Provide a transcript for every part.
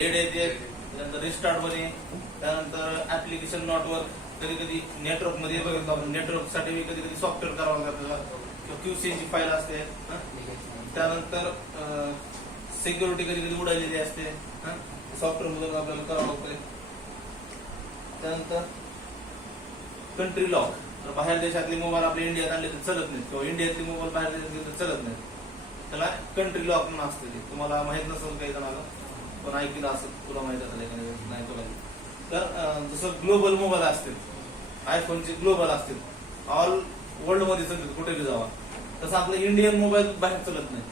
Head येते, त्यानंतर restart मध्ये, त्यानंतर ऍप्लिकेशन नॉट वर्क, कधी कधी नेटवर्क मध्ये बघितलं आपण नेटवर्क साठी कधी कधी सॉफ्टवेअर करावं लागतं आपल्याला किंवा QC ची फाईल असते. त्यानंतर सिक्युरिटी कधी कधी उडालेली असते, सॉफ्टवेअर मधून आपल्याला करावं लागतं. त्यानंतर कंट्री लॉक, बाहेर देशातले मोबाईल आपल्या इंडियात आणले तर चालत नाहीत किंवा इंडियातले मोबाईल बाहेर देशात तर चालत नाहीत, त्याला कंट्री लॉक म्हणून असते. ते तुम्हाला माहित नसेल काही जणाला, पण ऐकलं असं तुला माहित असेल नाही तुला. तर जसं ग्लोबल मोबाईल असतील, आयफोनचे ग्लोबल असतील, ऑल वर्ल्ड मध्ये सगळं कुठेही जावा, तसं आपलं इंडियन मोबाईल बाहेर चालत नाही.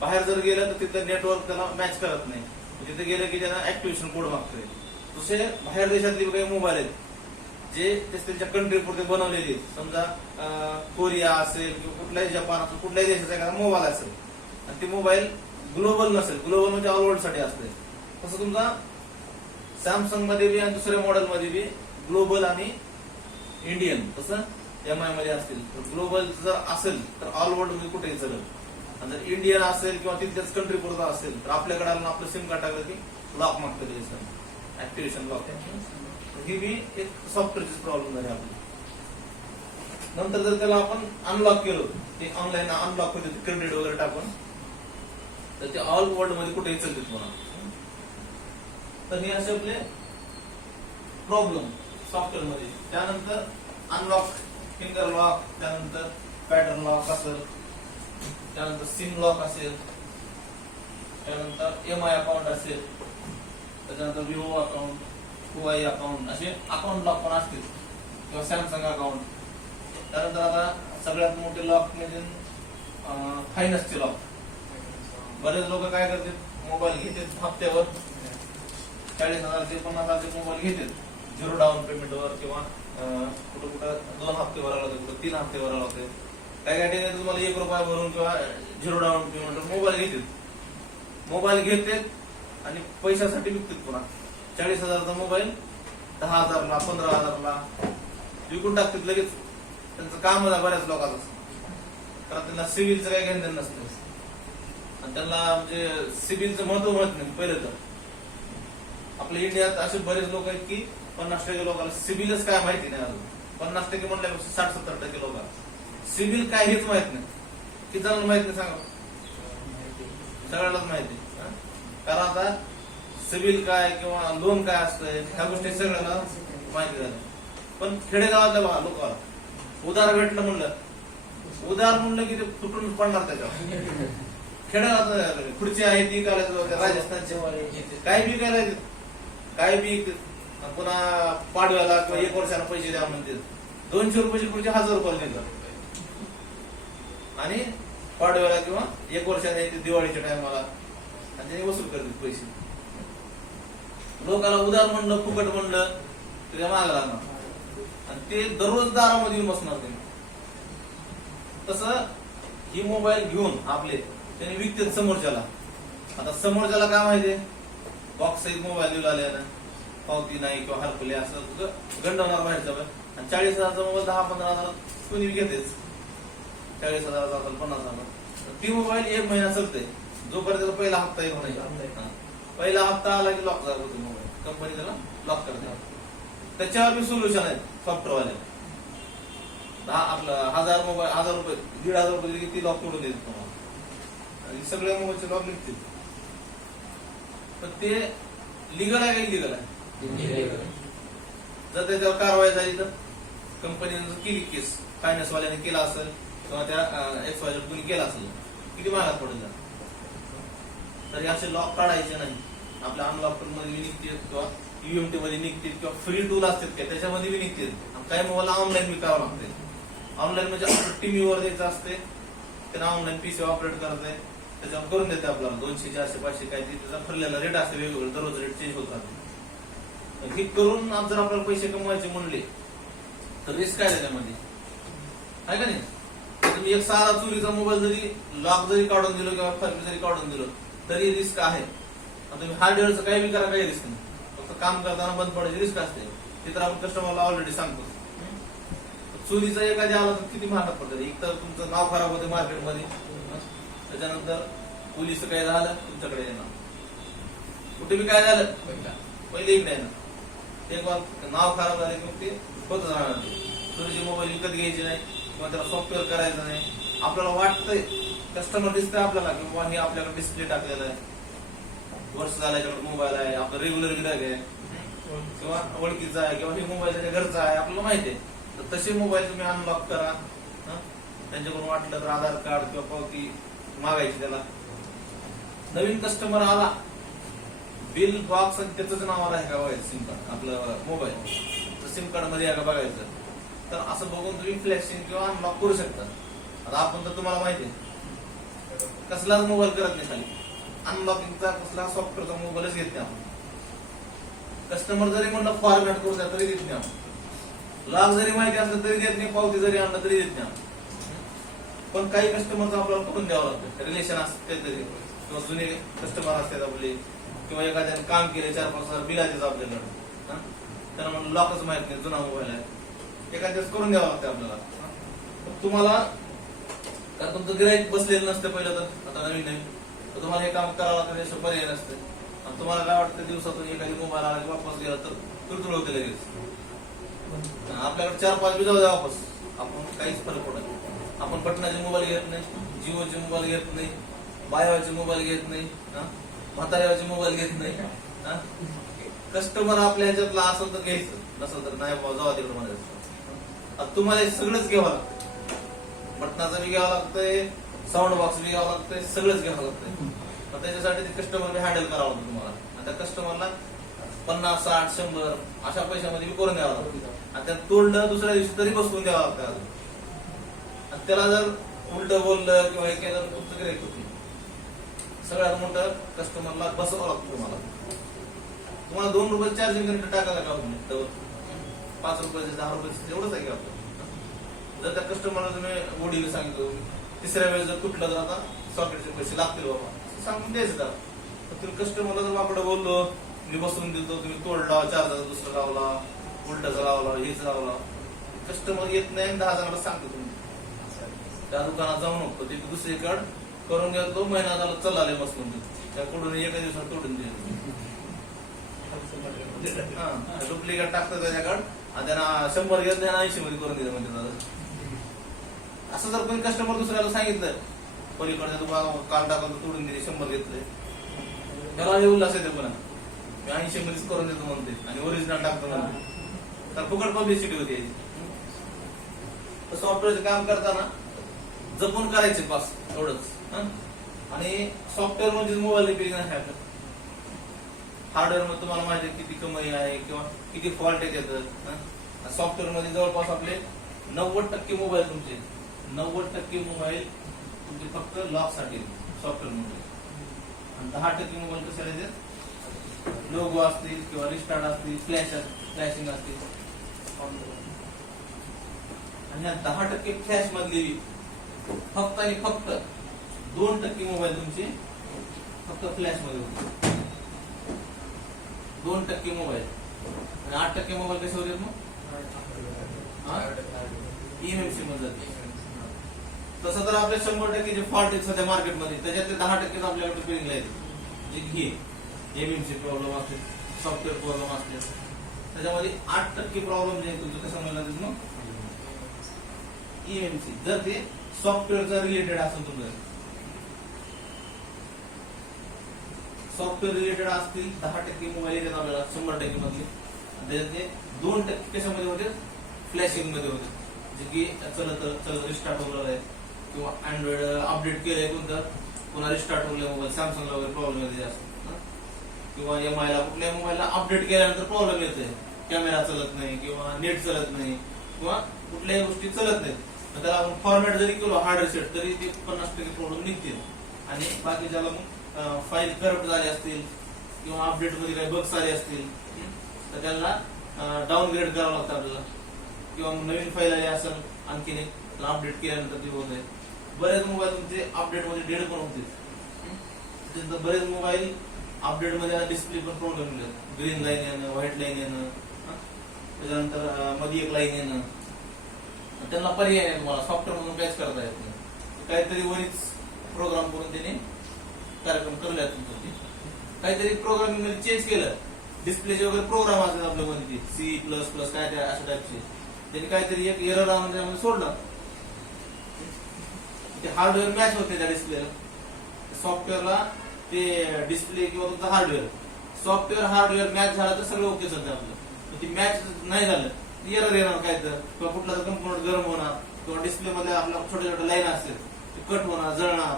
बाहेर जर गेलं तर तिथलं नेटवर्क त्याला मॅच करत नाही, तिथे गेलं की त्यांना ऍक्टिव्हेशन कोड मागतोय. तसे बाहेर देशातले काही मोबाईल आहेत जे त्यांच्या कंट्री पुरते बनवलेले, समजा कोरिया असेल किंवा कुठल्याही जपान असेल, कुठल्याही देशाचा एखादा मोबाईल असेल आणि ते मोबाईल ग्लोबल नसेल, ग्लोबल म्हणजे ऑल वर्ल्ड साठी असते. तसं तुमचा सॅमसंग मध्ये बी आणि दुसऱ्या मॉडेल मध्ये बी ग्लोबल आणि इंडियन तसं MI मध्ये असतील. ग्लोबल जर असेल तर ऑल वर्ल्ड मध्ये कुठेही चालेल, आणि जर इंडियन असेल किंवा तिथल्याच कंट्री पुरता असेल तर आपल्याकडे आलं आपलं सिम कार्ड टाकलं की लॉक मागतं, ऍक्टिव्हेशन लॉक. ही बी एक सॉफ्टवेअरची प्रॉब्लेम झाली आपली. नंतर जर त्याला आपण अनलॉक केलं, ते ऑनलाईन अनलॉक होते क्रेडिट वगैरे टाकून, तर ते ऑल वर्ल्ड मध्ये कुठेही चालते तुम्हाला. तर हे असे आपले प्रॉब्लेम सॉफ्टवेअर मध्ये. त्यानंतर अनलॉक, फिंगर लॉक, त्यानंतर पॅटर्न लॉक असेल, त्यानंतर सिम लॉक असेल, त्यानंतर MI अकाउंट असेल, त्याच्यानंतर विवो अकाउंट, हुआई अकाउंट, असे अकाउंट लॉक पण असतील किंवा सॅमसंग अकाउंट. त्यानंतर आता सगळ्यात मोठे लॉक म्हणजे फायनान्सचे लॉक. बरेच लोक काय करतात, मोबाईल घेतात हप्त्यावर, 40,000 50,000 मोबाईल घेतात 0 डाऊन पेमेंटवर किंवा कुठं कुठं 2 हप्ते भरायला होते, कुठं 3 हप्ते भरायला होते. काही ठिकाणी तुम्हाला 1 रुपया भरून किंवा 0 डाऊन पेमेंटवर मोबाईल घेतात. मोबाईल घेतात आणि पैशासाठी विकतात. पुन्हा 40,000चा मोबाईल 10,000ला 15,000ला विकून टाकतात लगेच. त्यांचं काम आहे बऱ्याच लोकांचं, कारण त्यांना सिव्हिलचं काही घेणं नसतं आणि त्यांना म्हणजे सिव्हिलचं महत्व माहित नाही. पहिलं तर आपल्या इंडियात असे बरेच लोक आहेत की 50% लोकांना सिव्हिलच काय माहिती नाही अजून. 50% म्हटल्यापेक्षा 60-70% लोकांना सिव्हिल काय हेच माहित नाही. किती जणांना माहित नाही सांगा? सगळ्यालाच माहिती. कारण आता सिव्हिल काय किंवा लोन काय असतंय ह्या गोष्टी सगळ्यांना माहिती झाल्या. पण खेडेगावातल्या लोकांना उधार भेटलं म्हणलं, उधार म्हणलं की ते तुटून पडणार त्याच्यावर. खेडेगावात खुर्ची आहे ती करायचं, राजस्थानचे काय बी करायचं, काय बी पुन्हा पाडव्याला किंवा 1 वर्षाला पैसे द्या म्हणते. 200 रुपयाची खुर्ची 1000 रुपयाला देतात आणि पाडव्याला किंवा 1 वर्षाने दिवाळीच्या टायमाला आणि त्याने वसूल करतात पैसे. लोकांना उधार म्हणलं, फुकट म्हणलं तुझ्या माग लागणार आणि ते दररोज दारामध्ये येऊन बसणार. ते तसं ही मोबाईल घेऊन आपले त्याने विकतात समोरच्याला. आता समोरच्याला काय माहितीये, बॉक्स सहित मोबाईल देऊ आले ना, पावती नाही किंवा हरपले असं गंडवणार बाहेरचा. आणि 40,000चा मोबाईल 10-15,000 कोणी घेतेच. 40,000चा असेल 50,000 ती मोबाईल 1 महिना चालते, जोपर्यंत पहिला हप्ता येत नाही. पहिला हप्ता आला की लॉक झाला होतो मोबाईल, कंपनी त्याला लॉक करते. त्याच्यावर बी सोल्युशन आहे सॉफ्टवेअरवाले. आपलं 1000 मोबाईल 1000 रुपये 1,500 रुपये किती लॉक तोडून देतात तुम्हाला आणि सगळ्या मोबाईलचे लॉक निघतील. पण ते लिगल आहे का इलिगल आहे? जर त्याच्यावर कारवाई झाली तर कंपनीने केली केस, फायनान्स वाल्याने केला असेल किंवा त्या XYZ कोणी केला असेल, किती महागात पडेल. तरी असे लॉक काढायचे नाही. आपल्या अनलॉक मध्ये निघतील किंवा UMT मध्ये निघतील किंवा फ्री टूल असतात का त्याच्यामध्ये बी निघतील. काही मोबाईल ऑनलाईन बी करावं लागते. ऑनलाईन म्हणजे टीव्हीवर द्यायचं असते, त्यांना ऑनलाईन PC ऑपरेट करते, त्याच्यावर करून देते आपल्याला 200, 400, 500 काय त्याचा ठरलेला रेट असते, वेगवेगळे दररोज रेट चेंज होत राहते. हे करून जर आपल्याला पैसे कमवायचे म्हणले तर रिस्क आहे त्याच्यामध्ये, आहे का नाही? तुम्ही एक साधा चोरीचा मोबाईल जरी लॉक जरी काढून दिलं किंवा फर्मी जरी काढून दिलं तरी रिस्क आहे. तुम्ही हार्डवेअरचं काही बी करा, काही रिस्क नाही. फक्त काम करताना बंद पडायची रिस्क असते. ते तर आपण कस्टमरला ऑलरेडी सांगतो. चोरीचा एखाद्या आला तर किती महागात पडतं. एक तर तुमचं नाव खराब होते मार्केटमध्ये, त्याच्यानंतर पोलीस काही झालं तुमच्याकडे येणार. OTP काय झालं पहिले एक नाही ना, ते नाव खराब झाले की मग ते होतच राहणार. तुझे मोबाईल विकत घ्यायचे नाही किंवा त्याला सॉफ्टवेअर करायचं नाही. आपल्याला वाटतंय, कस्टमर दिसतंय आपल्याला की बाबा हे आपल्याकडे डिस्प्ले टाकलेला आहे, वर्ष झालं याच्याकडे मोबाईल आहे, आपलं रेग्युलर गिरायक आहे किंवा ओळखीचा आहे किंवा हे मोबाईल त्याच्या घरचा आहे, आपल्याला माहिती आहे. तर तसे मोबाईल तुम्ही अनलॉक करा. त्यांच्याकडून वाटलं तर आधार कार्ड किंवा पावती मागायची त्याला. नवीन कस्टमर आला, बिल बॉक्स आणि त्याच नावाला आहे का बघायचं, सिम कार्ड आपलं मोबाईल सिम कार्ड मध्ये आहे का बघायचं. तर असं बघून तुम्ही फ्लॅशिंग किंवा अनलॉक करू शकता. आता आपण तर तुम्हाला माहिती आहे कसलाच मोबाईल करत नाही, खाली अनलॉकिंगचा कसला सॉफ्टवेअरचा मोबाईलच घेत नाही आपण. कस्टमर जरी म्हणलं फॉर्मॅट करू द्या तरी देत नाही आपण, लॉक जरी माहिती असलं तरी देत नाही, पावती जरी आणलं तरी देत नाही आपण. पण काही कस्टमरचं आपल्याला करून द्यावं लागतं, रिलेशन असते तरी किंवा जुने कस्टमर असतात आपले किंवा एखाद्याने काम केले 4-5 हजार बिल आहे आपल्याकडे, त्यांना म्हणून लॉकच माहित नाही, जुना मोबाईल आहे, एखाद्याच करून द्यावं लागतं आपल्याला. तुम्हाला कारण तुमचं गिराईक बसलेलं नसतं पहिलं, तर आता नवीन तर तुम्हाला हे काम करावं लागतं, त्याशिवाय पर्याय नसतं. आणि तुम्हाला काय वाटतं दिवसातून एखादी मोबाईल आला की वापस गेला तर तुरतुळ होते लगेच. आपल्याकडे 4-5 बी जाऊ द्या वापस, आपण काहीच फरक पडत नाही. आपण पटनाचे मोबाईल घेत नाही, जिओचे मोबाईल घेत नाही, बायोचे मोबाईल घेत नाही, म्हाताऱ्याचे मोबाईल घेत नाही. कस्टमर आपल्या ह्याच्यातला असेल तर घ्यायचं, नसेल तर नाही बाबा जावा तिकडे म्हणायचं. तुम्हाला हे सगळंच घ्यावं लागतं, बटनाचं बी घ्यावं लागतंय, साऊंड बॉक्स बी घ्यावं लागतंय, सगळंच घ्यावं लागतंय. त्याच्यासाठी ते कस्टमर हँडल करावं लागतं तुम्हाला. आणि त्या कस्टमरला 50, 60, 100 अशा पैशामध्ये बी करून द्यावं लागतं. आणि त्यात तोडलं दुसऱ्या दिवशी तरी बसवून द्यावं लागतं. आणि त्याला जर उलट बोललं किंवा हे केलं तर तुमचं गिऱ्हाईक होती. सगळ्यात मोठं कस्टमरला बसवावं लागतं तुम्हाला. तुम्हाला 2 रुपये चार्जिंग कनेक्ट टाकायला का तुम्ही 5 रुपयाचे 10 रुपयाचे एवढंच आहे की आपलं. जर त्या कस्टमरला तुम्ही ओढीला सांगितलं, तिसऱ्या वेळेस जर तुटलं तर आता सॉकेटचे पैसे लागतील बाबा सांगून द्यायचं त्याला. तुम्ही कस्टमरला जर वाकडं बोललो, मी बसवून देतो, तुम्ही तोडला, चार्जर दुसरा लावला, उलटाचा लावला, हेच लावला, कस्टमर येत नाही आणि 10 जणांना सांगतो तुम्ही त्या दुकानात जाऊ नको, ते दुसरीकडे करून घेतो, महिना झाला चलाले बसवून देतो, त्याकडून एका दिवसात तोडून देतो. डुप्लिकेट टाकतं त्याच्याकडे आणि त्यांना 100 घेत नाही, 80 मध्ये करून दिलं म्हणजे. असं जर कोणी कस्टमर दुसऱ्याला सांगितलं, पलीकडे तुम्हाला काल टाकून तोडून दिले, 100 घेतले, त्याला उल्हास येते पुन्हा मी 80 मध्येच करून देतो म्हणते आणि ओरिजिनल टाकतो म्हणते, तर फुकट पब्लिसिटी होती याची. सॉफ्टवेअरचं काम करताना जपून करायचे पास एवढंच. आणि सॉफ्टवेअर म्हणजे मोबाईल रिपेअरिंग आहे आपलं. हार्डवेअर मध्ये तुम्हाला माहिती आहे किती कमाई आहे किंवा किती फॉल्ट येतात. सॉफ्टवेअर मध्ये जवळपास आपले 90% मोबाईल तुमचे 90% मोबाईल तुमचे फक्त लॉक साठी सॉफ्टवेअर मध्ये, आणि 10% मोबाईल कशाला येतात, लोगो असतील किंवा रिस्टार्ट असतील, फ्लॅशिंग असतील. आणि या 10% फ्लॅश मधली फक्त आणि फक्त 2% मोबाईल तुमचे फक्त फ्लॅश मध्ये होते. 2% मोबाईल आणि 8% मोबाईल कशावर येत मग EMC मध्ये जाते. तसं तर आपले 100% जे फॉल्ट आहेत सध्या मार्केटमध्ये त्याच्यातले 10% आपल्याकडे रिपेअरिंगला येते. जे घे EMC प्रॉब्लेम असते, सॉफ्टवेअर प्रॉब्लेम असते, त्याच्यामध्ये 8% प्रॉब्लेम जे तुमचं कसं म्हणलं मग EMC जर ते सॉफ्टवेअरचा रिलेटेड असेल, तुमचं सॉफ्टवेअर रिलेटेड असतील 10% मोबाईल येतात आपल्याला 100% मधले. त्याच्यातले 2% कशामध्ये होते, फ्लॅशिंग मध्ये होते, जे की चलत रिस्टार्ट होणार आहे किंवा अँड्रॉइड अपडेट केलंय कोणतं, पुन्हा रिस्टार्ट होईल मोबाईल, सॅमसंगला वगैरे प्रॉब्लेम येते जास्त, किंवा MI ला कुठल्या मोबाईलला अपडेट केल्यानंतर प्रॉब्लेम येते, कॅमेरा चलत नाही किंवा नेट चलत नाही किंवा कुठल्याही गोष्टी चलत नाहीत. त्याला आपण फॉर्मॅट जरी केलो हार्ड रिसेट तरी ते 50% प्रॉब्लेम निघतील. आणि बाकी ज्याला मग फाईल करप्ट झाले असतील किंवा अपडेट मध्ये काही बग्स आले असतील तर त्यांना डाऊनग्रेड करावं लागतं आपल्याला, किंवा नवीन फाईल आली असेल आणखीन एक अपडेट केल्यानंतर ते होत आहे. बरेच मोबाईल तुमचे अपडेट मध्ये डेड पण होते. त्याच्यानंतर बरेच मोबाईल अपडेट मध्ये डिस्प्ले पण प्रॉब्लेम येतात, ग्रीन लाईन येणं, व्हाईट लाईन येणं, त्याच्यानंतर मध्ये एक लाईन येणं. त्यांना पर्याय नाही, तुम्हाला सॉफ्टवेअर मधून काहीच करता येत नाही. काहीतरी वरीच प्रोग्राम करून त्याने कार्यक्रम करूया तुमचं. काहीतरी प्रोग्रामिंग मध्ये चेंज केलं, डिस्प्लेचे वगैरे प्रोग्राम असतात आपल्यामध्ये C++ काय त्या अशा टाईपचे, त्यांनी काहीतरी एक एरर आणून त्यामध्ये सोडला, ते हार्डवेअर मॅच होते त्या डिस्प्लेला, सॉफ्टवेअरला ते डिस्प्ले किंवा तुमचा हार्डवेअर, सॉफ्टवेअर हार्डवेअर मॅच झाला तर सगळं ओके चालतं आपलं. ती मॅच नाही झालं एरर येणार काय तर, किंवा कुठला तर कंपोनंट गरम होणार, किंवा डिस्प्ले मध्ये आपल्या छोट्या छोट्या लाईन असतील ते कट होणार, जळणार.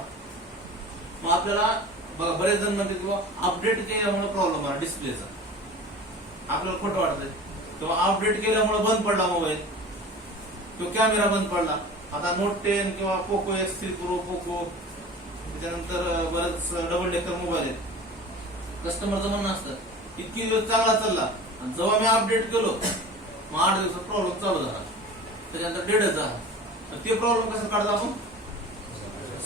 मग आपल्याला बघा बरेच जण म्हणते किंवा अपडेट केल्यामुळे प्रॉब्लेम आला डिस्प्लेचा, आपल्याला खोटं वाटतंय, किंवा अपडेट केल्यामुळे बंद पडला मोबाईल किंवा कॅमेरा बंद पडला. आता नोट 10 किंवा पोको X3 Pro, पोको, त्याच्यानंतर बरेच डबल डेकर मोबाईल आहेत. कस्टमरचं म्हणणं असतं इतकी दिवस चांगला चालला आणि जेव्हा मी अपडेट केलो मग 8 दिवसात प्रॉब्लेम चालू झाला, त्याच्यानंतर 1.5 झाला. ते प्रॉब्लेम कसं काढतो आपण?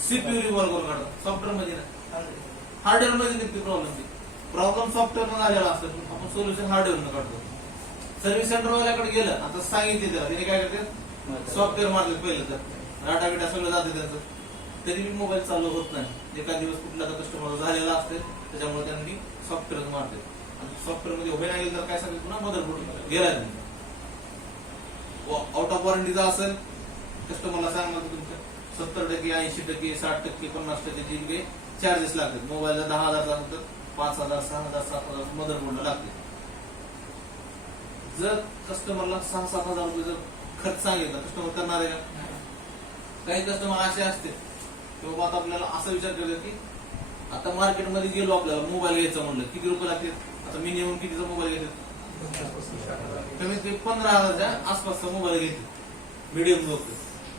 CPU रिव्हॉल्व करून काढतो, सॉफ्टवेअर मध्ये नाही, हार्डवेअर मध्ये निघते प्रॉब्लेम सॉफ्टवेअर मध्ये आलेला असतो, आपण सोल्युशन हार्डवेअर मध्ये काढतो. सर्व्हिस सेंटर वाल्याकडे गेलं, आता सांगितले त्याला, त्याने काय करते सॉफ्टवेअर मारले पहिलं, तर डाटा बिटा सगळं जाते त्यांचं, तरी बी मोबाईल चालू होत नाही. एका दिवस कुठला तर कस्टमर झालेला असते, त्याच्यामुळे त्यांनी सॉफ्टवेअर मारते, आणि सॉफ्टवेअर मध्ये उभे नाही गेलं तर काय सांगितलं पुन्हा मदरबोर्ड गेला नाही. आउट ऑफ वॉरंटीचा असेल कस्टमरला सांगा तुमच्या 70%, 80%, 60%, 50% जितके चार्जेस लागतात. मोबाईलला 10,000 लागतात, 5,000, 6,000, 7,000 मदरबोर्डला लागते. जर कस्टमरला 6-7 हजार रुपये जर खर्च सांगितला, कस्टमर करणार आहे का? काही कस्टमर असे असते की बाबा आता आपल्याला असा विचार करतात की आता मार्केटमध्ये गेलो, आपल्याला मोबाईल घ्यायचा म्हणलं किती रुपये लागतील, आता मिनिमम कितीचा मोबाईल घेतात, कमीत कमी 15,000च्या आसपासचा मोबाईल घेतील मिडियम लोक,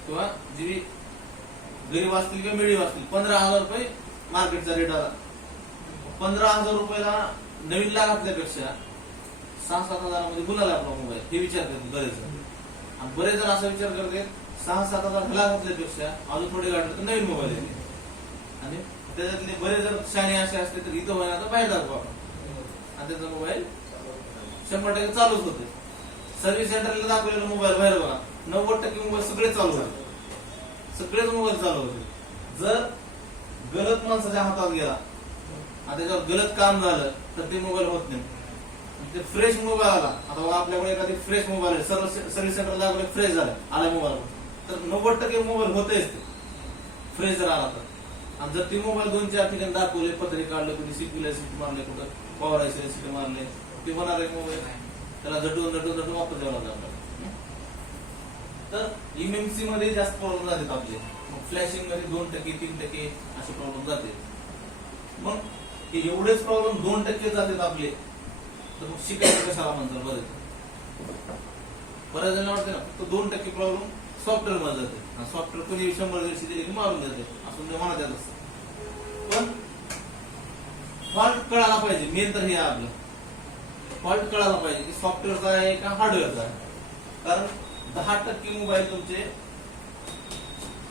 किंवा जी गरीब असतील किंवा मिडियम असतील. 15,000 रुपये मार्केटचा रेट आला. 15,000 रुपयाला नवीन घातल्यापेक्षा 6-7 हजारामध्ये गुलाल आपला मोबाईल, हे विचार करते बरेच जण. आणि बरेच जण असा विचार करते 6-7 हजार घातल्यापेक्षा अजून थोडे गाठले तर नवीन मोबाईल येते. आणि त्याच्यातले बरेच जण शाणे असे असते तर इथं व्हायला तर बाहेर जातो आपण, आणि त्याचा मोबाईल 100% चालूच होते. सर्व्हिस सेंटरला दाखवलेला मोबाईल बाहेर बघा, 90% मोबाईल सगळे चालू होते, सगळेच मोबाईल चालू होते. जर गलत माणसाच्या हातात गेला आणि त्याच्यावर गलत काम झालं तर ते मोबाईल होत नाही. ते फ्रेश मोबाईल आला, आता आपल्याकडे एखादी फ्रेश मोबाईल आहे, सर्व्हिस सेंटरला दाखवले फ्रेश झाला आला मोबाईल, तर 90% मोबाईल होतेच ते फ्रेश जर आला तर. आणि जर ते मोबाईल 2-4 ठिकाणी दाखवले, पत्रे काढले, कुठे सीपीला सीट मारले, कुठं पॉवर आयसीला सीट मारले, ते होणार आहे मोबाईल, त्याला झटून वापर द्यावा लागला आपल्याला. तर एमएमसी मध्ये जास्त प्रॉब्लेम जातात आपले, फ्लॅशिंग मध्ये 2%, 3% असे प्रॉब्लेम जाते. मग हे एवढेच प्रॉब्लेम 2% जातात आपले, तर मग शिकायचं कशाला म्हणतात बरेच जण वाटते ना, फक्त 2% प्रॉब्लेम सॉफ्टवेअर मध्ये जाते. सॉफ्टवेअर कोणी 100 दिवशी दिली मारून जाते असं म्हणत येत असतं. पण फॉल्ट कळायला पाहिजे, मेन तर हे आपलं फॉल्ट कळायला पाहिजे की सॉफ्टवेअरचा आहे का हार्डवेअरचा आहे. कारण 10% मोबाईल तुमचे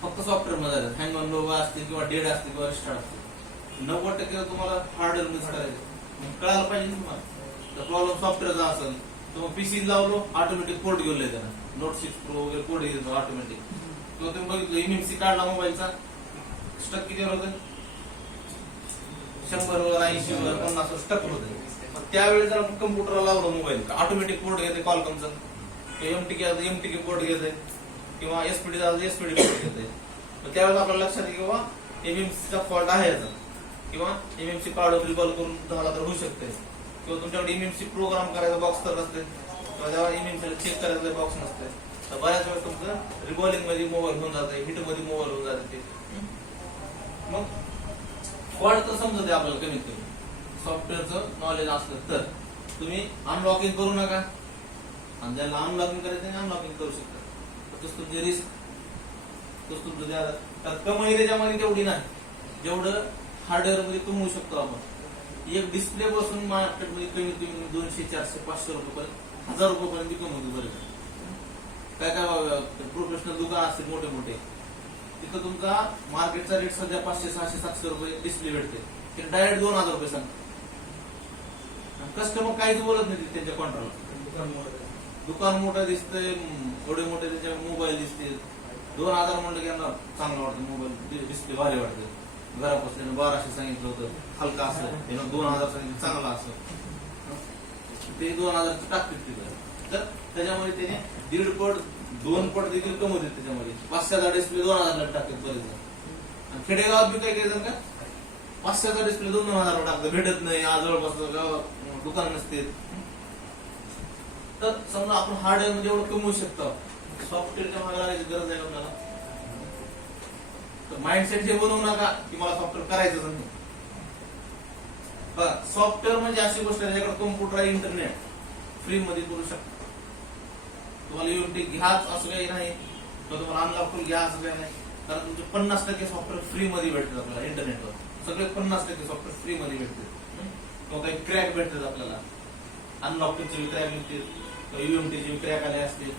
फक्त सॉफ्टवेअर मध्ये जातात, हँग ऑन लो असतील किंवा डेड असतील किंवा रिस्टार्ट असतील. 90% तुम्हाला हार्डवेअर मध्ये करायचं कळायला पाहिजे तुम्हाला. तर प्रॉब्लेम सॉफ्टवेअरचा असेल तर मग पीसी लावलो, ऑटोमॅटिक पोर्ट घेऊन येते ना, नोट 6 Pro वगैरे पोर्ट येतो ऑटोमॅटिक. किंवा तुम्ही बघितलं एमएमसी काढला मोबाईलचा, स्टक किती होतं, 100वर, 80वर, 50वर स्टक होतं. त्यावेळेस जर कम्प्युटरला लावलं मोबाईल, ऑटोमॅटिक पोर्ट घेते कॉलकॉमचं, एमटीके पोर्ट घेते, किंवा एसपीडी एसपीडी पोर्ट घेते. त्यावेळेस आपल्याला लक्षात येईल किंवा एमएमसीचा फॉल्ट आहे याचा, किंवा एमएमसी काढून रिकॉल करून झाला तर होऊ शकते. किंवा तुमच्याकडे एमएमसी प्रोग्राम करायचा बॉक्स तर नसते, किंवा जेव्हा एमएमसी चेक करायचा बॉक्स नसते, तर बऱ्याच वेळेस तुमचं रिबॉलिंग मध्ये मोबाईल होऊन जाते, हिट मध्ये मोबाईल होऊन जाते. मग फॉल्ट तर समजते आपल्याला कमीत कमी सॉफ्टवेअरचं नॉलेज असलं तर. तुम्ही अनलॉकिंग करू नका, आणि ज्याला अनलॉकिंग करायचं अनलॉकिंग करू शकता. तसं तुमची रिस्क, तसं तुमचं द्या. तर कमाई त्याच्यामध्ये तेवढी नाही जेवढं हार्डवेअर मध्ये कमवू शकतो आपण. एक डिस्प्ले बसून मार्केटमध्ये कमीत कमी 200, 400, 500 रुपये, 1000 रुपये कमवतो. बरेच काय काय प्रोफेशनल दुकान असतील मोठे मोठे, तिथं तुमचा मार्केटचा रेट सध्या 500, 600, 700 रुपये डिस्प्ले भेटते, ते डायरेक्ट 2000 रुपये सांगतात. कस्टमर काहीच बोलत नाही त्यांच्या कॉन्ट्रॅक्ट. दुकान मोठं दिसतंय, थोडे मोठे त्याच्या मोबाईल दिसते, 2000 म्हणलं की यांना चांगलं वाटतं, मोबाईल डिस्प्ले भारी वाटते. घरापासून 1200 सांगितलं होतं हलका असं, त्यानं 2000 सांगितलं चांगला असं, ते 2000 टाकतील तिथं. तर त्याच्यामध्ये त्याने 1.5 पट 2 पट देखील कमी होते. त्याच्यामध्ये 500चा डिस्प्ले 2000 टाकतात बरेच. आणि खेडेगावात बी काय करायचं का 500चा डिस्प्ले 2-2000 टाकतात, भेटत नाही, आज जवळपास दुकान नसते. तर समजा आपण हार्डवेअर मध्ये एवढं कमवू शकतो, सॉफ्टवेअरच्या मागे लागायची गरज आहे आपल्याला. तर माइंडसेट हे बनवू नका की मला सॉफ्टवेअर करायचंच नाही. बघा, सॉफ्टवेअर म्हणजे अशी गोष्ट आहे ज्याच्याकडे कॉम्प्युटर आहे, इंटरनेट फ्री मध्ये करू शकतो. तुम्हाला युनिटी घ्याच असं काही नाही, किंवा तुम्हाला अनलॉकफुल घ्या असं काही नाही, कारण तुमचे 50% सॉफ्टवेअर फ्री मध्ये भेटतात आपल्याला. इंटरनेटवर सगळे 50% सॉफ्टवेअर फ्री मध्ये भेटते. किंवा काही क्रॅक भेटतात आपल्याला, अनलॉकचे क्रॅक मिळतील, युएमटीचे क्रॅक आले असतील,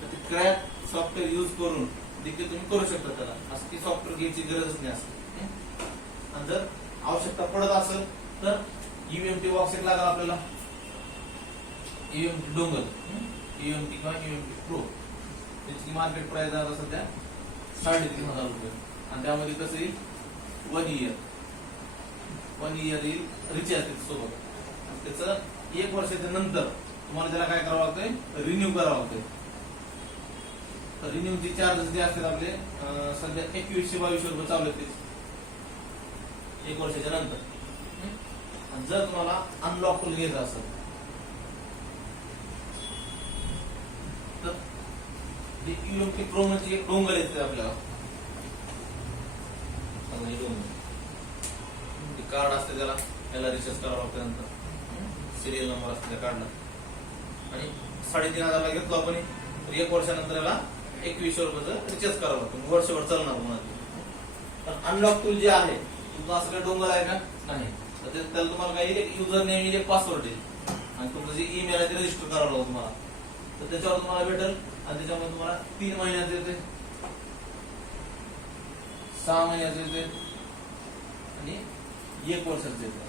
तर ते क्रॅक सॉफ्टवेअर युज करून देखील तुम्ही करू शकता त्याला. असं की सॉफ्टवेअर घ्यायची गरजच नाही असते. आणि जर आवश्यकता पडत असेल तर युएमटी बॉक्स एक लागेल आपल्याला, युएमटी डोंगल, युएमटी किंवा युएमटी प्रो. त्याची मार्केट प्राइस आता सध्या 3,500 रुपये. आणि त्यामध्ये कसं येईल 1 इयर येईल रिचार्ज सोबत. त्याचं 1 वर्षाच्या नंतर तुम्हाला त्याला काय करावं लागतंय, रिन्यू करावं लागतंय. रिन्यूचे चार्जेस जे असतात आपले सध्या 2100-2200 रुपये चालू आहेत 1 वर्षाच्या नंतर. जर तुम्हाला अनलॉकफुल घ्यायचं असेल तर युएमटी प्रो म्हणजे एक डोंगर येते आपल्याला, कार्ड असते त्याला रिचार्ज करावं लागतं. नंतर सिरियल नंबर असते त्या कार्डला. आणि 3,500 घेतलो आपण, तर 1 वर्षानंतर याला 2100 रुपयाचं रिचार्ज करावं लागतं, वर्षभर चालणार तुम्हाला. पण अनलॉक टूल जे आहे तुमचं असं काही डोंगर आहे का नाही, तर त्याला तुम्हाला काही युजर नेम एक पासवर्ड येईल आणि तुमचं जे ईमेल आहे ते रजिस्टर करावं लागतं तुम्हाला. तर त्याच्यावर तुम्हाला भेटेल. आणि त्याच्यामध्ये तुम्हाला 3 महिन्याचे येते, 6 महिन्याचे येते आणि 1 वर्षाचे येते.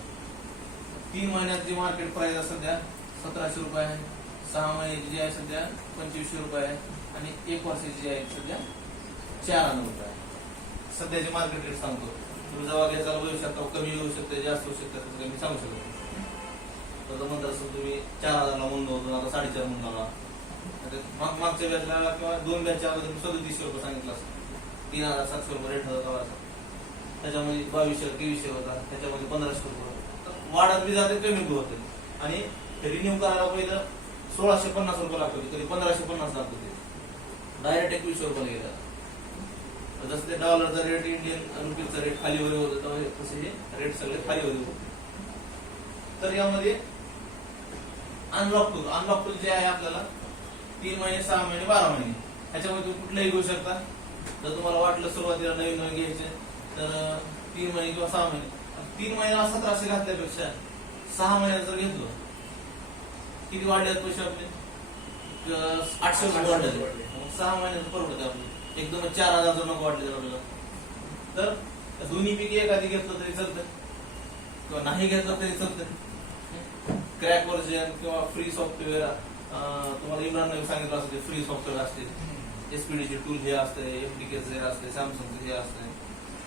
3 महिन्याची मार्केट प्राइस आहे सध्या 1700 रुपये आहे, 6 महिन्याची जी आहे सध्या 2500 रुपये आहे आणि 1 वर्षाची जी आहे सध्या 4,000 रुपये आहे. सध्याचे मार्केट रेट सांगतो. तुम्ही जेव्हा घ्यायचा होऊ शकता, कमी होऊ शकते, जास्त होऊ शकते, मी सांगू शकतो. तर म्हणत असेल तुम्ही 4,000 ला म्हणून होतो, आता 4,500 म्हणून आला. मागच्या बॅचला किंवा 2 बॅचच्या अगोदर 3700 रुपये सांगितलं असतं, 3,700 रुपये रेट होता. त्याच्यामध्ये 2200-2300 होता, त्याच्यामध्ये 1500 रुपये वाढत बी जाते, कमी बी होते. आणि रिन्यू करायला पहिलं 1,650 रुपये लागत होते, कधी 1,550 लागत होते, डायरेक्ट 2100 रुपये गेला. जसं ते डॉलरचा रेट, इंडियन रुपीचा रेट खाली वर होत होता, तसे हे रेट सगळे खाली वर होते. तर यामध्ये अनलॉक टूल जे आहे आपल्याला 3 महिने, 6 महिने, 12 महिने ह्याच्यामध्ये तुम्ही कुठल्याही घेऊ शकता. जर तुम्हाला वाटलं सुरुवातीला नवीन घ्यायचे तर 3 महिने किंवा 6 महिने. 3 महिन्याला 1700 घातल्यापेक्षा 6 महिन्यात जर घेतलं, किती वाढले पैसे आपले, 800 रुपये वाढले. 6 महिन्याचं परवडत आपले, एकदम 4,000 जर नको वाटले आपल्याला. तर दोन्हीपैकी एखादी घेतलं तरी चालतं किंवा नाही घेतलं तरी चालतं. क्रॅक व्हर्जन किंवा फ्री सॉफ्टवेअर, तुम्हाला इम्रानने सांगितलं असते फ्री सॉफ्टवेअर असते, एसपीडीचे टूल हे असते, एफडीकेचे हे असते, सॅमसंगचे हे असते.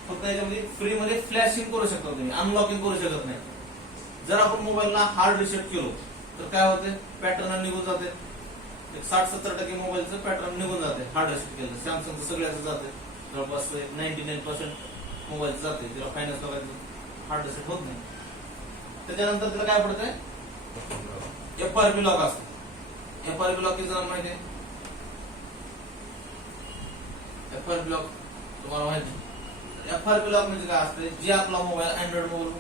फक्त याच्यामध्ये फ्री मध्ये फ्लॅशिंग करू शकता तुम्ही, अनलॉकिंग करू शकत नाही. जर आपण मोबाईलला हार्ड रिसेट केलो तर काय होते, पॅटर्न निघून जाते. 60-70% मोबाईलचं पॅटर्न निघून जाते हार्ड रिसेट केलं. सॅमसंगचं सगळ्याच जाते, जवळपास 99% मोबाईल जाते, त्याला फायनान्स करायचं हार्ड रिसेट होत नाही. त्याच्यानंतर त्याला काय पडतंय, एफआरपी लॉक असते. एफआरपी लॉक किती जणांना माहिती आहे? एफआरपी लॉक तुम्हाला माहिती? एफआरपी लॉक म्हणजे काय असते, जे आपला मोबाईल अँड्रॉइड मोबाईल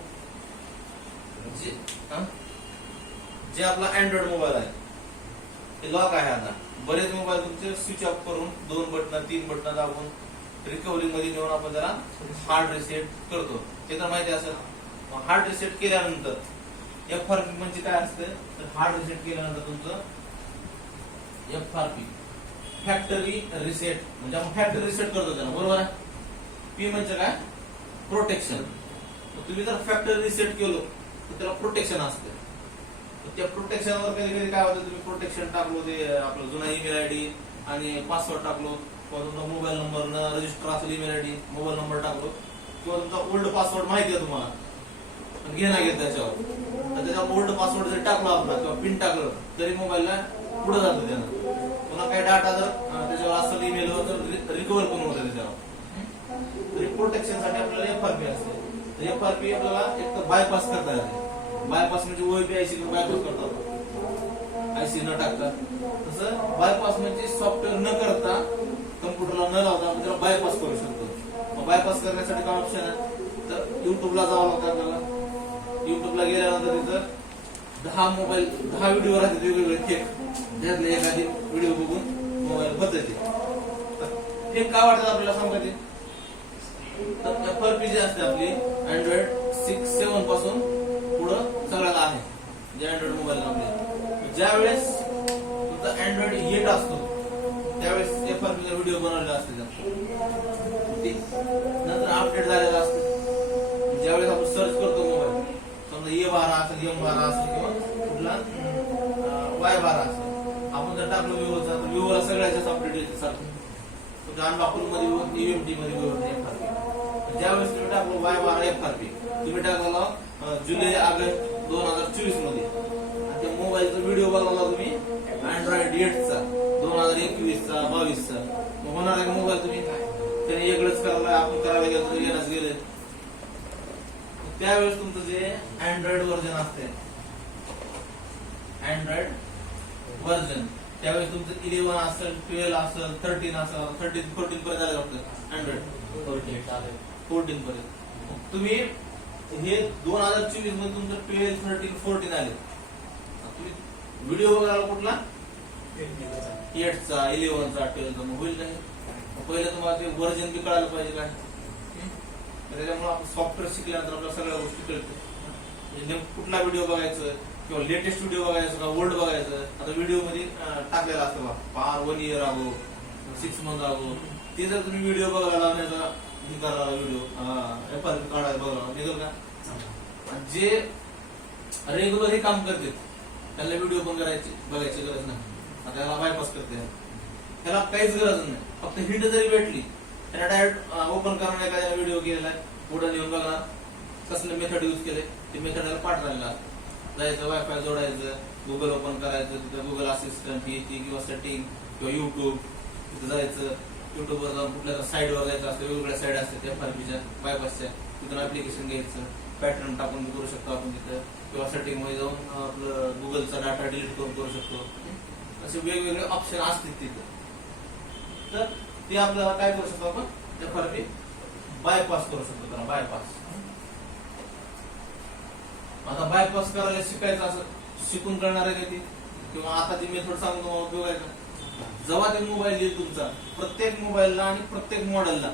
जे आपला अँड्रॉइड मोबाईल आहे ते लॉक आहे. आता बरेच मोबाईल तुमचे स्विच ऑफ करून 2 बटन 3 बटन दाबून रिकव्हरी मध्ये नेऊन आपण त्याला हार्ड रिसेट करतो, ते तर माहिती असेल. हार्ड रिसेट केल्यानंतर एफआरपी म्हणजे काय असतं, तर हार्ड रिसेट केल्यानंतर तुमचं एफआरपी फॅक्टरी रिसेट म्हणजे आपण फॅक्टरी रिसेट करतो त्याला, बरोबर आहे. पी म्हणजे काय, प्रोटेक्शन. तुम्ही जर फॅक्टरी रिसेट केलो तर त्याला प्रोटेक्शन असते. त्या प्रोटेक्शनवर कधी कधी काय होतं, तुम्ही प्रोटेक्शन टाकलो, ते आपलं जुना ईमेल आयडी आणि पासवर्ड टाकलो, किंवा तुमचा मोबाईल नंबर रजिस्टर असेल ईमेल आयडी, मोबाईल नंबर टाकलो किंवा तुमचा ओल्ड पासवर्ड माहिती आहे तुम्हाला पण घेणं घेत त्याच्यावर, तर त्याच्यावर ओल्ड पासवर्ड जर टाकला आपला किंवा पिन टाकलं तरी मोबाईलला पुढे जातं त्यानं. पुन्हा काही डाटा जर त्याच्यावर असेल ईमेलवर तर रिकव्हर पण होतं त्याच्यावर. तरी प्रोटेक्शन साठी आपल्याला FRP असते. FRP आपल्याला एक तर बायपास करता येते. बायपास म्हणजे OIP IC बायपास करतात, IC न टाकता. तसं बायपास म्हणजे सॉफ्टवेअर न करता, कम्प्युटरला न लावता आपण त्याला बायपास करू शकतो. मग बायपास करण्यासाठी काय ऑप्शन आहे, तर युट्यूबला जावं लागतं आपल्याला. युट्यूबला गेल्यानंतर तिथं 10 व्हिडिओ राहतात वेगवेगळे फेक, त्यातले एखादी व्हिडिओ बघून मोबाईल बदलते. फेक काय वाटतात आपल्याला सांगा ते, तर FRP जी असते आपली Android 6, 7 पासून पुढं सगळ्याला आहे जे अँड्रॉइड मोबाईल आपले. ज्यावेळेस तुमचा Android 8 असतो त्यावेळेस FRP चा व्हिडिओ बनवलेला असते, नंतर अपडेट झालेला असतो. ज्यावेळेस आपण सर्च करतो मोबाईल, समजा A12 असेल, M12 असेल किंवा कुठला Y12 असेल, आपण जर टाकलं विवोचा तर विवोला सगळ्यात जास्त अपडेट येते सारखं. अनबापूर मध्ये UMD मध्ये FRP. ज्यावेळेस तुम्ही टाकलो Y12 FRP, तुम्ही टाकला जुलै ऑगस्ट 2024 मध्ये, आणि त्या मोबाईलचा व्हिडिओ बघायला तुम्ही Android 8 चा 2021 चा 22 चा, मग होणार आहे मोबाईल तुम्ही त्याने वेगळंच करायला, आपण करायला गेलो तर येणंच गेले. त्यावेळेस तुमचं जे अँड्रॉइड व्हर्जन असते, अँड्रॉइड व्हर्जन, त्यावेळेस तुमचं 11 असेल, 12 असेल, 13 असेल, 13, 14 पर्यंत आले वाटतं अँड्रॉइड 14 पर्यंत. तुम्ही हे 2024 मध्ये तुमचं 12, 13, 14 आले. तुम्ही व्हिडिओ बघायला कुठला 8 चा, 11 चा, 12 चा होईल नाही. पहिले तुम्हाला ते व्हर्जन बी कळायला पाहिजे काय. त्याच्यामुळे आपण सॉफ्टवेअर शिकल्यानंतर आपल्याला सगळ्या गोष्टी कळते. कुठला व्हिडिओ बघायचं किंवा लेटेस्ट व्हिडिओ बघायचं का ओल्ड बघायचं. आता व्हिडिओ मध्ये टाकलेला असतं बा 1 इयर अगो, 6 मंथ अगो, ते जर तुम्ही व्हिडिओ बघायला लावण्याचा व्हिडिओ FRP काढायला बघा निघेल का. जे रेग्युलर हे काम करते त्याला व्हिडिओ पण बघायची गरज नाही. आता याला बायपास करते, त्याला काहीच गरज नाही. फक्त हिंट जरी भेटली त्याला डायरेक्ट ओपन करून एखाद्या व्हिडिओ केलेला आहे, पुढे येऊन बघणार कसलं मेथड युज केले ते मेथड त्याला पाठ झालेला असतं. जायचं वायफाय जोडायचं, गुगल ओपन करायचं, तिथं गुगल असिस्टंट ही किंवा सेटिंग किंवा युट्यूब, तिथं जायचं. युट्यूबवर जाऊन कुठल्या साईडवर जायचं असतं, वेगवेगळ्या साईड असतात FRPच्या बायपासच्या, तिथून ऍप्लिकेशन घ्यायचं, पॅटर्न टाकून करू शकतो आपण तिथं, किंवा सेटिंग मध्ये जाऊन आपलं गुगलचा डाटा डिलीट करून करू शकतो. असे वेगवेगळे ऑप्शन असतात तिथं. तर ते आपल्याला काय करू शकतो आपण, FRP बायपास करू शकतो त्याला बायपास. आता बायपास करायला शिकायचं असं शिकून करणार आहे का ती, किंवा आता ती मेथड सांगून उपयोग आहे का. जेव्हा ते मोबाईल येईल तुमचा, प्रत्येक मोबाईलला आणि प्रत्येक मॉडेलला